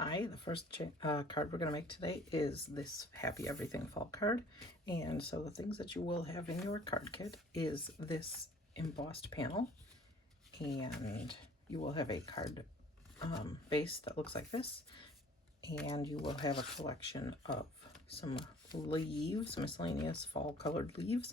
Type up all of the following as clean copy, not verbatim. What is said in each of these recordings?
Hi, the first card we're going to make today is this Happy Everything Fall card. And so the things that you will have in your card kit is this embossed panel. And you will have a card base that looks like this. And you will have a collection of some leaves, miscellaneous fall colored leaves.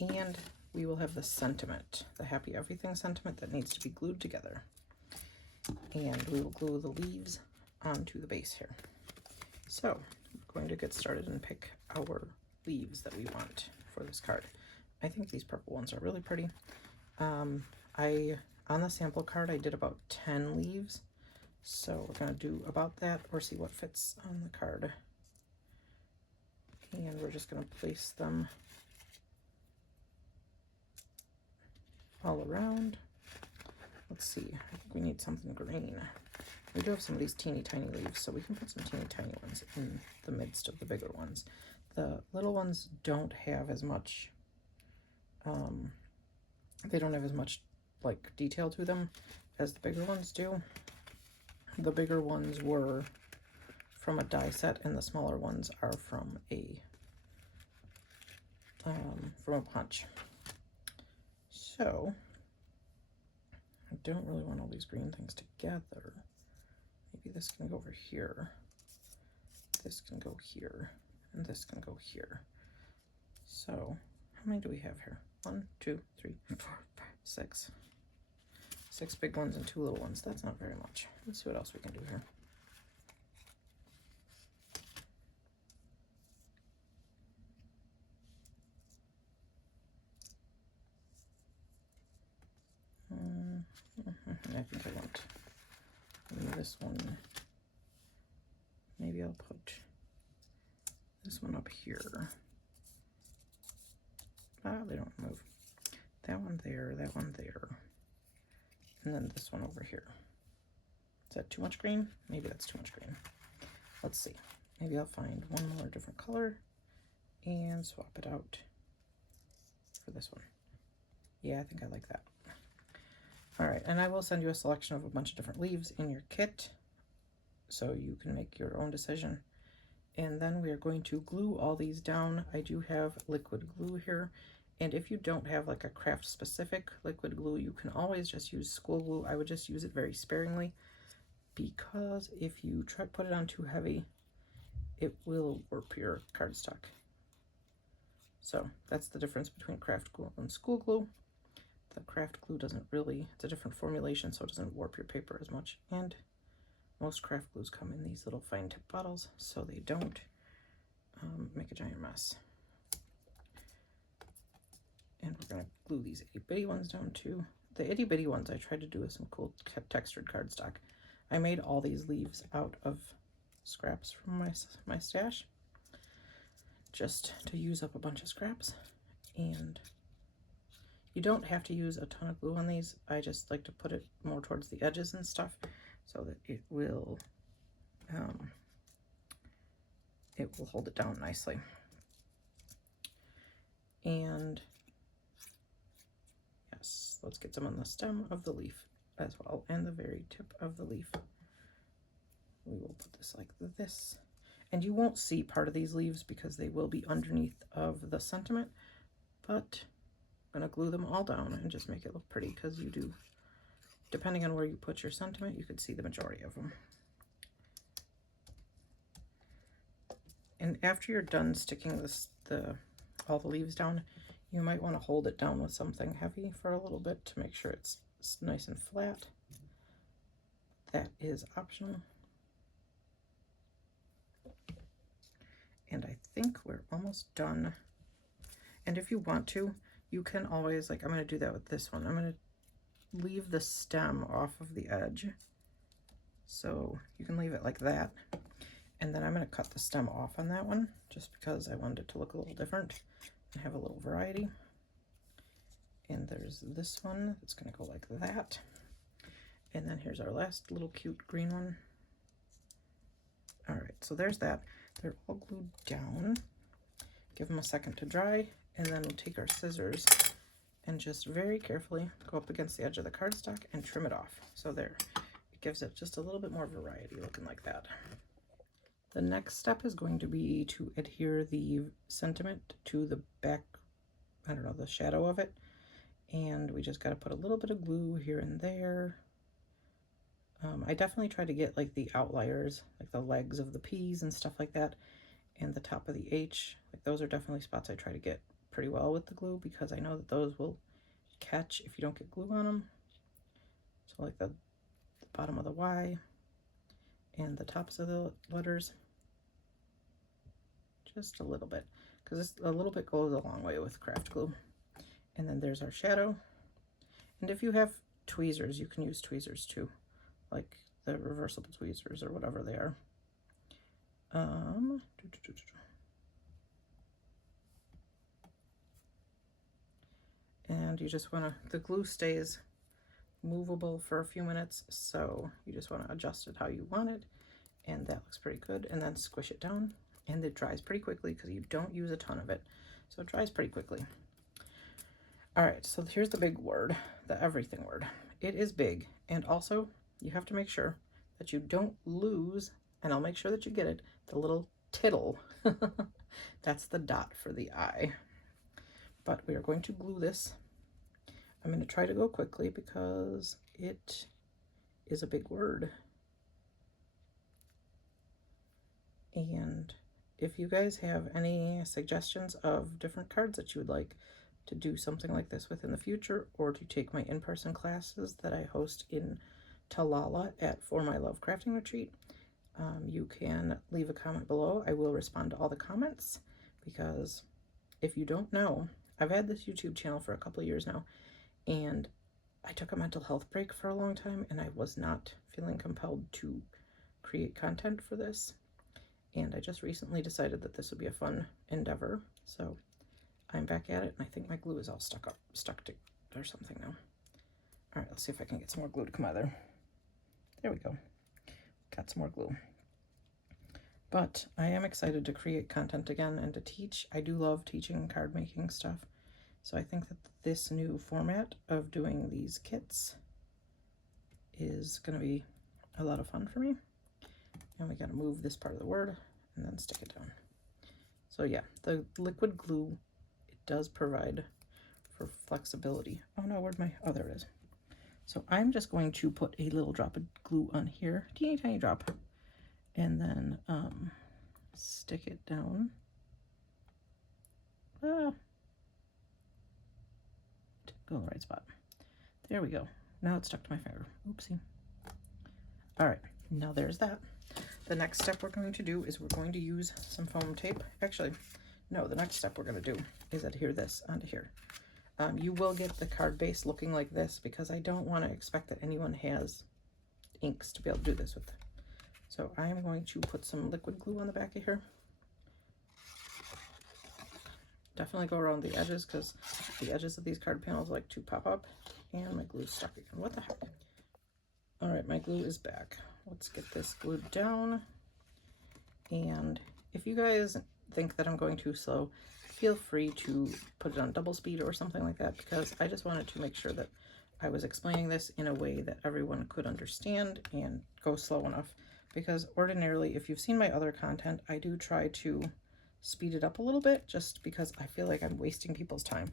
And we will have the sentiment, the Happy Everything sentiment that needs to be glued together. And we will glue the leaves onto the base here. So I'm going to get started and pick our leaves that we want for this card. I think these purple ones are really pretty. On the sample card I did about 10 leaves, so we're going to do about that or see what fits on the card. And we're just going to place them all around. Let's see, I think we need something green. We do have some of these teeny tiny leaves, so we can put some teeny tiny ones in the midst of the bigger ones. The little ones don't have as much, they don't have as much like detail to them as the bigger ones do. The bigger ones were from a die set, and the smaller ones are from a punch. So I don't really want all these green things together. Maybe this can go over here, this can go here, and this can go here. So how many do we have here? 1, 2, 3, 4, 5, 6. 6 big ones and 2 little ones. That's not very much. Let's see what else we can do here. I think I want this one. Maybe I'll put this one up here. They don't move. That one there, that one there, and then this one over here. Is that too much green? Maybe that's too much green. Let's see. Maybe I'll find one more different color and swap it out for this one. Yeah, I think I like that. All right, and I will send you a selection of a bunch of different leaves in your kit so you can make your own decision. And then we are going to glue all these down. I do have liquid glue here. And if you don't have like a craft specific liquid glue, you can always just use school glue. I would just use it very sparingly, because if you try to put it on too heavy, it will warp your cardstock. So that's the difference between craft glue and school glue. The craft glue doesn't really, it's a different formulation, so it doesn't warp your paper as much. And most craft glues come in these little fine tip bottles, so they don't make a giant mess. And we're going to glue these itty bitty ones down too. The itty bitty ones I tried to do with some cool textured cardstock. I made all these leaves out of scraps from my stash, just to use up a bunch of scraps. And you don't have to use a ton of glue on these. I just like to put it more towards the edges and stuff so that it will hold it down nicely. And yes, let's get some on the stem of the leaf as well, and the very tip of the leaf. We will put this like this. And you won't see part of these leaves because they will be underneath of the sentiment, but I'm going to glue them all down and just make it look pretty, because you do, depending on where you put your sentiment, you could see the majority of them. And after you're done sticking all the leaves down, you might want to hold it down with something heavy for a little bit to make sure it's nice and flat. That is optional. And I think we're almost done. And if you want to, you can always, like I'm going to do that with this one. I'm going to leave the stem off of the edge. So you can leave it like that. And then I'm going to cut the stem off on that one, just because I wanted it to look a little different and have a little variety. And there's this one that's going to go like that. And then here's our last little cute green one. All right, so there's that. They're all glued down. Give them a second to dry, and then we'll take our scissors and just very carefully go up against the edge of the cardstock and trim it off. So there, it gives it just a little bit more variety looking like that. The next step is going to be to adhere the sentiment to the back, I don't know, the shadow of it. And we just got to put a little bit of glue here and there. I definitely try to get like the outliers, like the legs of the P's and stuff like that, and the top of the H. Like those are definitely spots I try to get pretty well with the glue, because I know that those will catch if you don't get glue on them. So like the bottom of the Y and the tops of the letters. Just a little bit, because a little bit goes a long way with craft glue. And then there's our shadow. And if you have tweezers, you can use tweezers too, like the reversible tweezers or whatever they are. And you just want to, the glue stays movable for a few minutes, so you just want to adjust it how you want it, and that looks pretty good. And then squish it down, and it dries pretty quickly because you don't use a ton of it, so it dries pretty quickly. All right, so here's the big word, the everything word. It is big, and also you have to make sure that you don't lose, and I'll make sure that you get it, the little tittle. That's the dot for the I. But we are going to glue this. I'm going to try to go quickly because it is a big word. And if you guys have any suggestions of different cards that you would like to do something like this with in the future, or to take my in-person classes that I host in Talala at For My Love Crafting Retreat, you can leave a comment below. I will respond to all the comments, because if you don't know, I've had this YouTube channel for a couple of years now, and I took a mental health break for a long time, and I was not feeling compelled to create content for this. And I just recently decided that this would be a fun endeavor, so I'm back at it, and I think my glue is all stuck to or something now. All right, let's see if I can get some more glue to come out of there. There we go. Got some more glue. But I am excited to create content again and to teach. I do love teaching card making stuff, so I think that this new format of doing these kits is going to be a lot of fun for me. And we got to move this part of the word and then stick it down. So yeah, the liquid glue, it does provide for flexibility. Oh no, where'd my, oh, there it is. So I'm just going to put a little drop of glue on here, teeny tiny drop, and then stick it down. Go in the right spot. There we go. Now it's stuck to my finger. Oopsie. All right, now there's that. The next step we're going to do is we're going to use some foam tape. Actually, no, the next step we're going to do is adhere this onto here. You will get the card base looking like this, because I don't want to expect that anyone has inks to be able to do this with. So I am going to put some liquid glue on the back of here. Definitely go around the edges, because the edges of these card panels like to pop up, and my glue's stuck again. What the heck? All right, my glue is back. Let's get this glued down. And if you guys think that I'm going too slow, feel free to put it on double speed or something like that, because I just wanted to make sure that I was explaining this in a way that everyone could understand and go slow enough. Because ordinarily, if you've seen my other content, I do try to speed it up a little bit, just because I feel like I'm wasting people's time.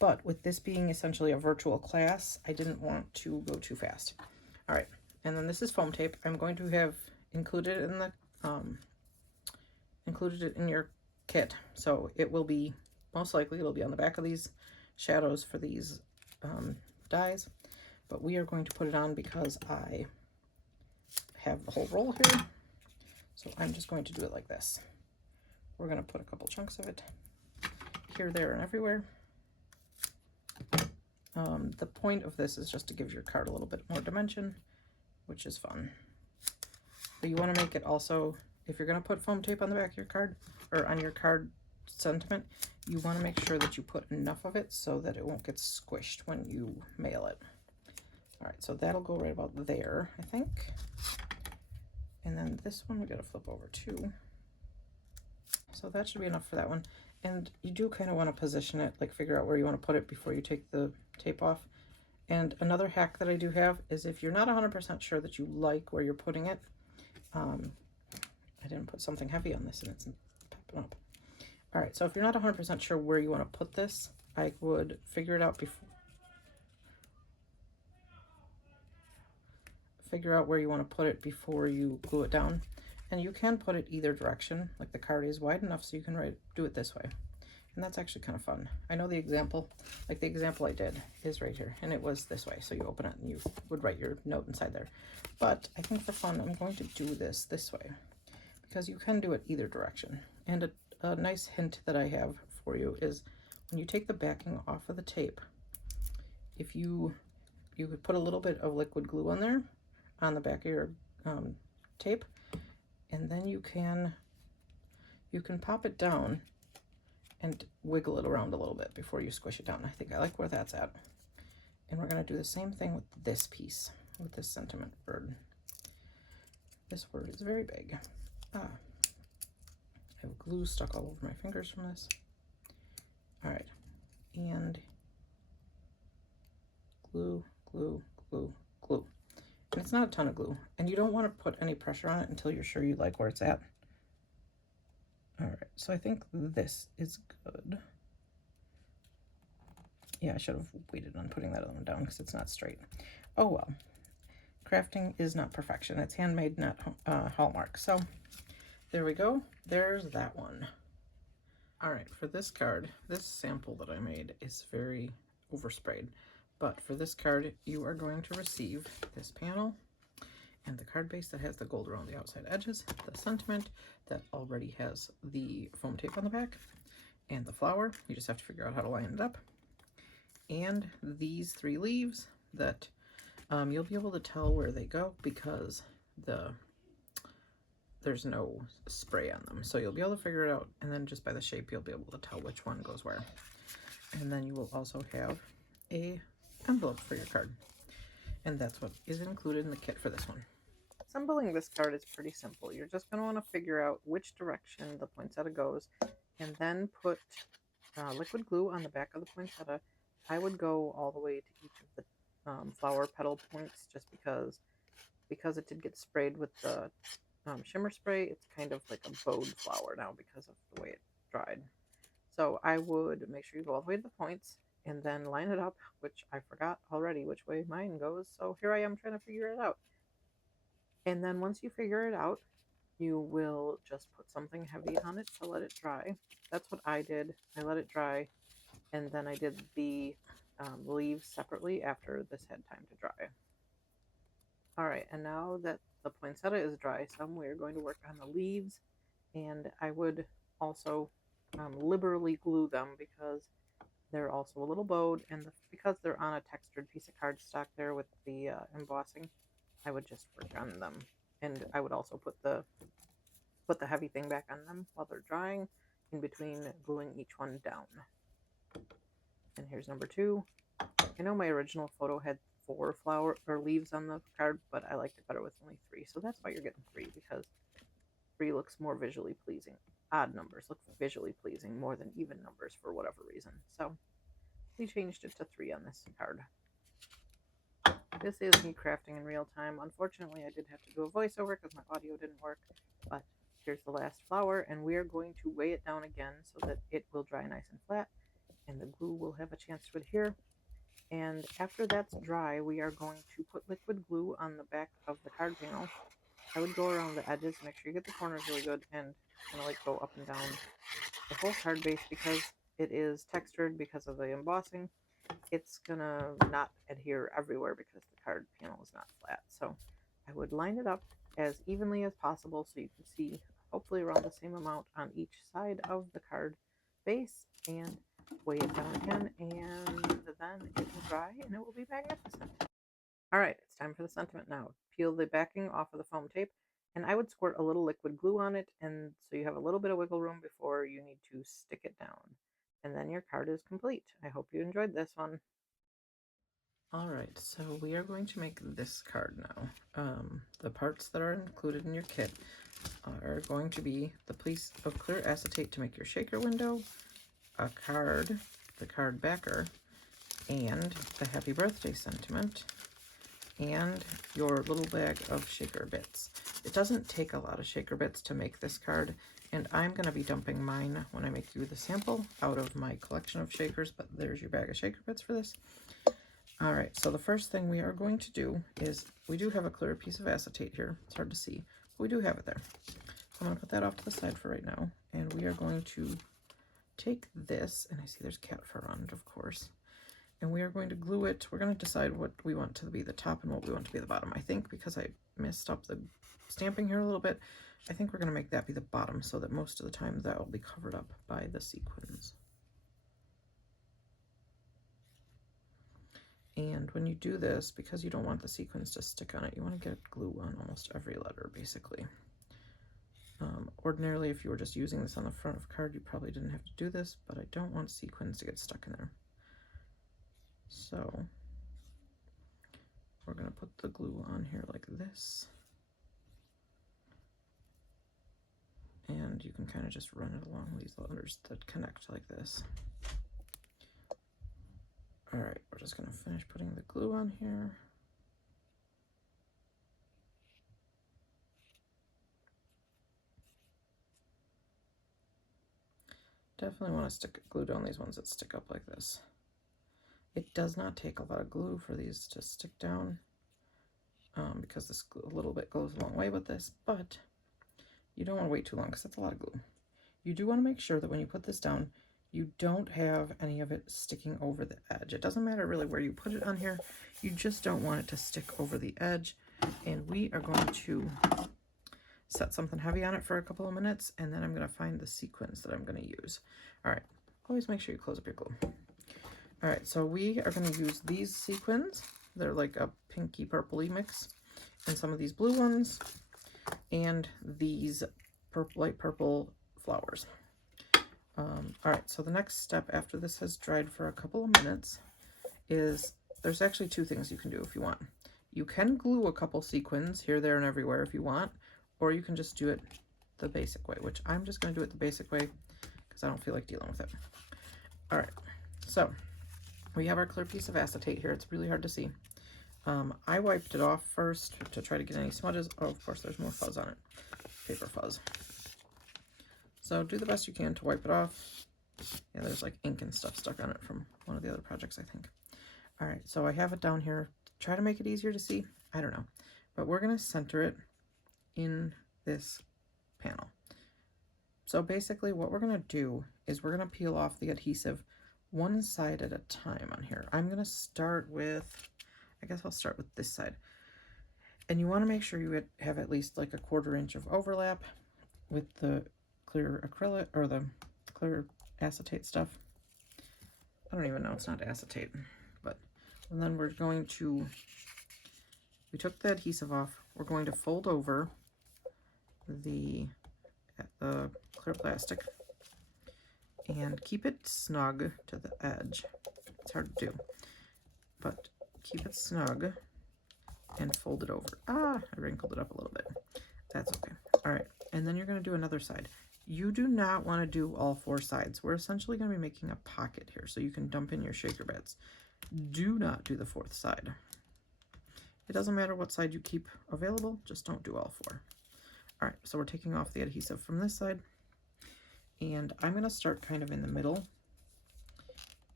But with this being essentially a virtual class, I didn't want to go too fast. All right, and then this is foam tape. I'm going to have included in the included it in your kit, so it will be, most likely it'll be on the back of these shadows for these dies, but we are going to put it on because I have the whole roll here. So I'm just going to do it like this. We're going to put a couple chunks of it here, there, and everywhere. The point of this is just to give your card a little bit more dimension, which is fun. But you want to make it also, if you're going to put foam tape on the back of your card, or on your card sentiment, you want to make sure that you put enough of it so that it won't get squished when you mail it. All right, so that'll go right about there, I think. And then this one we got to flip over too. So that should be enough for that one. And you do kind of want to position it, like figure out where you want to put it before you take the tape off. And another hack that I do have is if you're not 100% sure that you like where you're putting it, I didn't put something heavy on this and it's popping up. All right, so if you're not 100% sure where you want to put this, I would figure it out before. Figure out where you want to put it before you glue it down. And you can put it either direction, like the card is wide enough so you can do it this way. And that's actually kind of fun. I know the example, like the example I did is right here, and it was this way. So you open it and you would write your note inside there. But I think for fun, I'm going to do this way because you can do it either direction. And a nice hint that I have for you is when you take the backing off of the tape, if you could put a little bit of liquid glue on there on the back of your tape, and then you can pop it down and wiggle it around a little bit before you squish it down. I think I like where that's at. And we're going to do the same thing with this piece, with this sentiment word. This word is very big. I have glue stuck all over my fingers from this. All right, and glue, glue, glue, glue. And it's not a ton of glue, and you don't want to put any pressure on it until you're sure you like where it's at. All right, so I think this is good. Yeah, I should have waited on putting that other one down because it's not straight. Oh well, crafting is not perfection. It's handmade, not Hallmark. So there we go. There's that one. All right, for this card, this sample that I made is very oversprayed. But for this card, you are going to receive this panel and the card base that has the gold around the outside edges, the sentiment that already has the foam tape on the back, and the flower. You just have to figure out how to line it up. And these 3 leaves that you'll be able to tell where they go because there's no spray on them. So you'll be able to figure it out, and then just by the shape, you'll be able to tell which one goes where. And then you will also have a envelope for your card. And that's what is included in the kit for this one. Assembling this card is pretty simple. You're just going to want to figure out which direction the poinsettia goes, and then put liquid glue on the back of the poinsettia. I would go all the way to each of the flower petal points, just because it did get sprayed with the shimmer spray. It's kind of like a bowed flower now because of the way it dried. So I would make sure you go all the way to the points and then line it up, which I forgot already which way mine goes. So here I am trying to figure it out. And then once you figure it out, you will just put something heavy on it to let it dry. That's what I did. I let it dry, and then I did the leaves separately after this had time to dry. All right, and now that the poinsettia is dry some, we're going to work on the leaves, and I would also liberally glue them because they're also a little bowed, and because they're on a textured piece of cardstock there with the embossing, I would just work on them. And I would also put the heavy thing back on them while they're drying, in between gluing each one down. And here's number 2. I know my original photo had 4 flower or leaves on the card, but I liked it better with only 3. So that's why you're getting 3, because 3 looks more visually pleasing. Odd numbers look visually pleasing more than even numbers for whatever reason. So we changed it to 3 on this card. This is me crafting in real time. Unfortunately, I did have to do a voiceover because my audio didn't work, but here's the last flower, and we are going to weigh it down again so that it will dry nice and flat, and the glue will have a chance to adhere. And after that's dry, we are going to put liquid glue on the back of the card panel. I would go around the edges, make sure you get the corners really good, and kind of like go up and down the whole card base because it is textured because of the embossing. It's gonna not adhere everywhere because the card panel is not flat. So I would line it up as evenly as possible so you can see hopefully around the same amount on each side of the card base, and weigh it down again, and then it will dry and it will be magnificent. All right, it's time for the sentiment now. Peel the backing off of the foam tape, and I would squirt a little liquid glue on it, and so you have a little bit of wiggle room before you need to stick it down. And then your card is complete. I hope you enjoyed this one. All right, so we are going to make this card now. The parts that are included in your kit are going to be the piece of clear acetate to make your shaker window, a card, the card backer, and the happy birthday sentiment, and your little bag of shaker bits. It doesn't take a lot of shaker bits to make this card, and I'm going to be dumping mine when I make you the sample out of my collection of shakers, but there's your bag of shaker bits for this. All right, so the first thing we are going to do is, we do have a clear piece of acetate here. It's hard to see, but we do have it there. So I'm going to put that off to the side for right now, and we are going to take this, and I see there's cat fur on it, of course, and we are going to glue it. We're going to decide what we want to be the top and what we want to be the bottom. I think because I messed up the stamping here a little bit, I think we're going to make that be the bottom so that most of the time that will be covered up by the sequins. And when you do this, because you don't want the sequins to stick on it, you want to get glue on almost every letter, basically. Ordinarily, if you were just using this on the front of a card, you probably didn't have to do this, but I don't want sequins to get stuck in there. So we're going to put the glue on here like this. And you can kind of just run it along these letters that connect like this. All right, we're just going to finish putting the glue on here. Definitely want to stick glue down these ones that stick up like this. It does not take a lot of glue for these to stick down because this glue, a little bit goes a long way with this, but you don't want to wait too long because that's a lot of glue. You do want to make sure that when you put this down, you don't have any of it sticking over the edge. It doesn't matter really where you put it on here, you just don't want it to stick over the edge. And we are going to set something heavy on it for a couple of minutes, and then I'm going to find the sequins that I'm going to use. All right, always make sure you close up your glue. All right, so we are going to use these sequins. They're like a pinky purpley mix, and some of these blue ones, and these light purple flowers. All right, so the next step after this has dried for a couple of minutes is, there's actually two things you can do if you want. You can glue a couple sequins here, there, and everywhere if you want, or you can just do it the basic way, which I'm just going to do it the basic way because I don't feel like dealing with it. All right, so we have our clear piece of acetate here. It's really hard to see. I wiped it off first to try to get any smudges. Oh, of course, there's more fuzz on it. Paper fuzz. So do the best you can to wipe it off. Yeah, there's like ink and stuff stuck on it from one of the other projects, I think. All right, so I have it down here. Try to make it easier to see. I don't know. But we're going to center it in this panel. So basically what we're going to do is we're going to peel off the adhesive one side at a time on here. I'm going to start with, I guess I'll start with this side. And you want to make sure you have at least like a 1/4 inch of overlap with the clear acrylic, or the clear acetate stuff. I don't even know, it's not acetate, but, and then we're going to, we took the adhesive off, we're going to fold over the clear plastic and keep it snug to the edge. It's hard to do, but keep it snug and fold it over. Ah, I wrinkled it up a little bit. That's okay. All right, and then you're going to do another side. You do not want to do all 4 sides. We're essentially going to be making a pocket here so you can dump in your shaker bits. Do not do the 4th side. It doesn't matter what side you keep available, just don't do all 4. All right, so we're taking off the adhesive from this side, and I'm going to start kind of in the middle,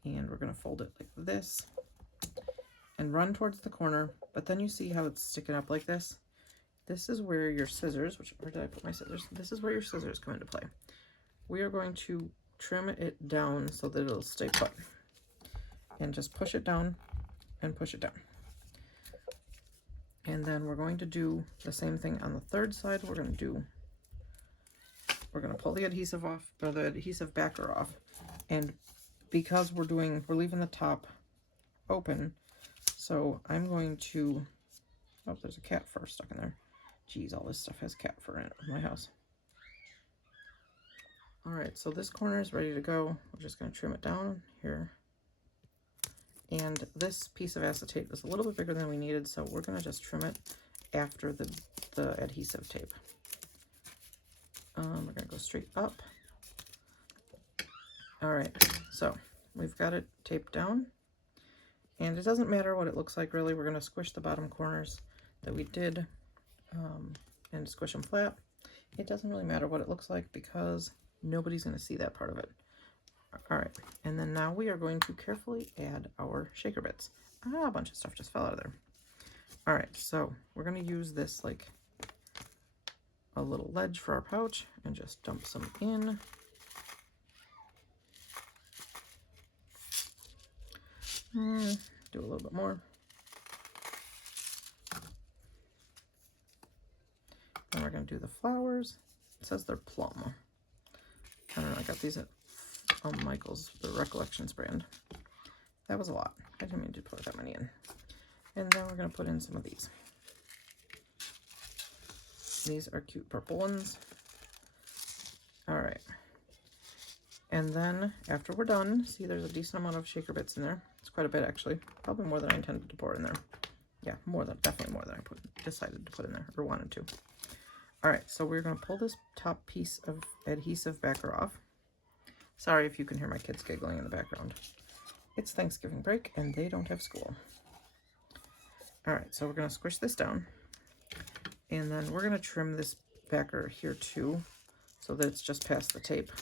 and we're going to fold it like this and run towards the corner, but then you see how it's sticking up like this? This is where your scissors, where did I put my scissors? This is where your scissors come into play. We are going to trim it down so that it'll stay put, and just push it down and push it down. And then we're going to do the same thing on the 3rd side. We're going to pull the adhesive off, or the adhesive backer off, and because we're leaving the top open, so I'm going to, oh, there's a cat fur stuck in there. Geez, all this stuff has cat fur in it in my house. All right, so this corner is ready to go. We're just going to trim it down here. And this piece of acetate is a little bit bigger than we needed, so we're going to just trim it after the adhesive tape. We're going to go straight up. All right, so we've got it taped down. And it doesn't matter what it looks like, really. We're going to squish the bottom corners that we did and squish them flat. It doesn't really matter what it looks like because nobody's going to see that part of it. All right, and then now we are going to carefully add our shaker bits. Ah, a bunch of stuff just fell out of there. All right, so we're going to use this like a little ledge for our pouch and just dump some in. Do a little bit more. Then we're going to do the flowers. It says they're plum. I don't know, I got these at Michael's, the Recollections brand. That was a lot. I didn't mean to put that many in. And then we're going to put in some of these. These are cute purple ones. All right. And then after we're done, see there's a decent amount of shaker bits in there. It's quite a bit actually. Probably more than I intended to pour in there. Yeah, definitely more than I decided to put in there or wanted to. All right, so we're going to pull this top piece of adhesive backer off. Sorry if you can hear my kids giggling in the background. It's Thanksgiving break and they don't have school. All right, so we're going to squish this down. And then we're going to trim this backer here too, so that it's just past the tape.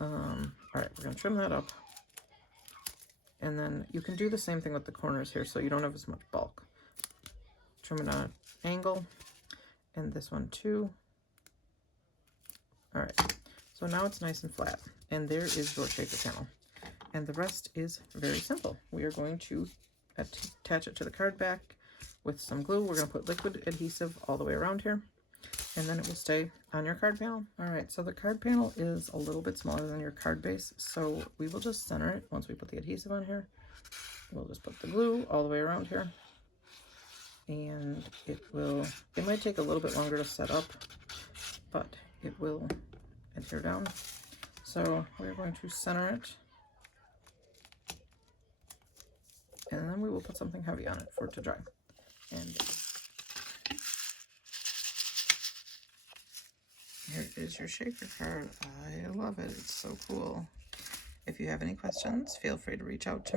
All right, we're going to trim that up. And then you can do the same thing with the corners here so you don't have as much bulk. Trim it on an angle. And this one too. All right, so now it's nice and flat. And there is your shaker panel. And the rest is very simple. We are going to attach it to the card back with some glue. We're going to put liquid adhesive all the way around here. And then it will stay on your card panel. All right, so the card panel is a little bit smaller than your card base. So we will just center it once we put the adhesive on here. We'll just put the glue all the way around here. And it might take a little bit longer to set up, but it will adhere down. So we're going to center it. And then we will put something heavy on it for it to dry. And here is your shaker card. I love it. It's so cool. If you have any questions, feel free to reach out to me.